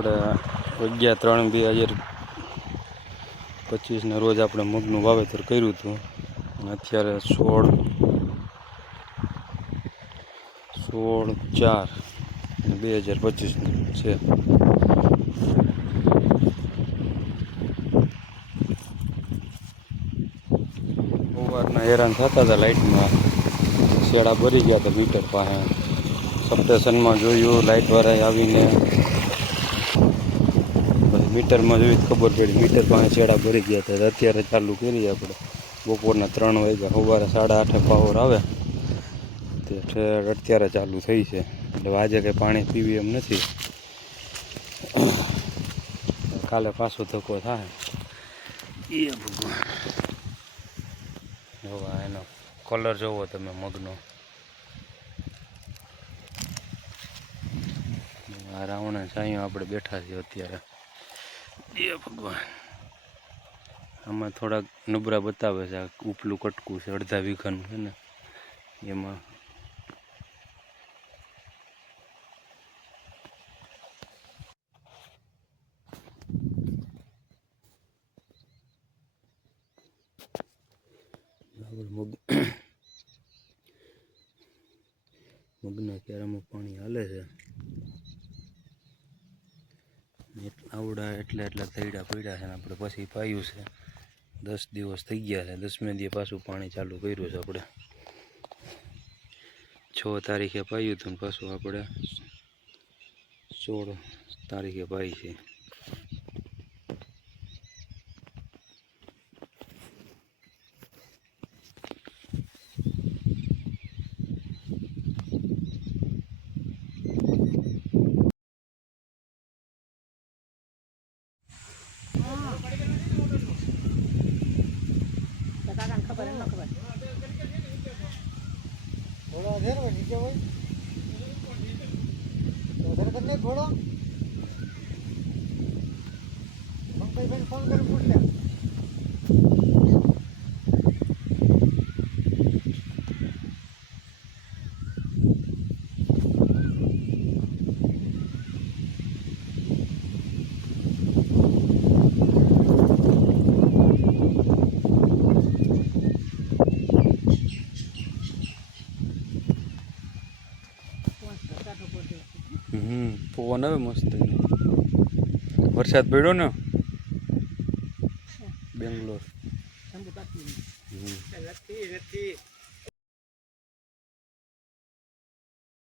આપણે અગિયાર, ત્રણ, બે હજાર પચીસના રોજ આપણે મગનું વાવેતર કર્યું હતું. અને અત્યારે સોળ સોળ, ચાર બે હજાર પચીસ છે. સવારના હેરાન થતા હતા લાઇટમાં શેડા ભરી ગયા હતા મીટર પાસે. સપ્ટેશનમાં જોયું લાઇટવાળાએ આવીને મીટરમાં જોઈ ખબર પડી. મીટર પાસે છેડા ભરી ગયા હતા. અત્યારે ચાલુ કરી આપણે. બપોરના ત્રણ વાગ્યા. સવારે સાડા આઠે પાવર આવે. તે અત્યારે ચાલુ થઈ છે. એટલે આજે કંઈ પાણી પીવી એમ નથી. કાલે પાછો ધક્કો થાય. એ ભગવાન. જોવા એનો કલર જોવો તમે મગનો. આ રાવણા છાંયો આપણે બેઠા છીએ અત્યારે. એ ભગવાન. આમાં થોડાક નબળા બતાવે છે, આ ઉપલું કટકું છે, અડધા વીઘાનું છે ને, એમાં. મગ મગના કેરામાં પાણી હાલે છે. આવડા એટલા એટલા થઈડા પડ્યા છે ને આપણે પછી પાયું છે. દસ દિવસ થઈ ગયા છે. દસમે દિવસે પાછું પાણી ચાલુ કર્યું છે આપણે. છ તારીખે પાયું હતું પાછું આપણે સોળ તારીખે પાઈ છે. કાકાને ખબર એમ ન ખબર ઘોડો અધેર હોય નીચે હોય તો અધેર કરીને ઘોડો પંકજભાઈ ફોન કરી પૂછ હમ પવન આવે મસ્ત વરસાદ પડ્યો ને? બેંગ્લોર.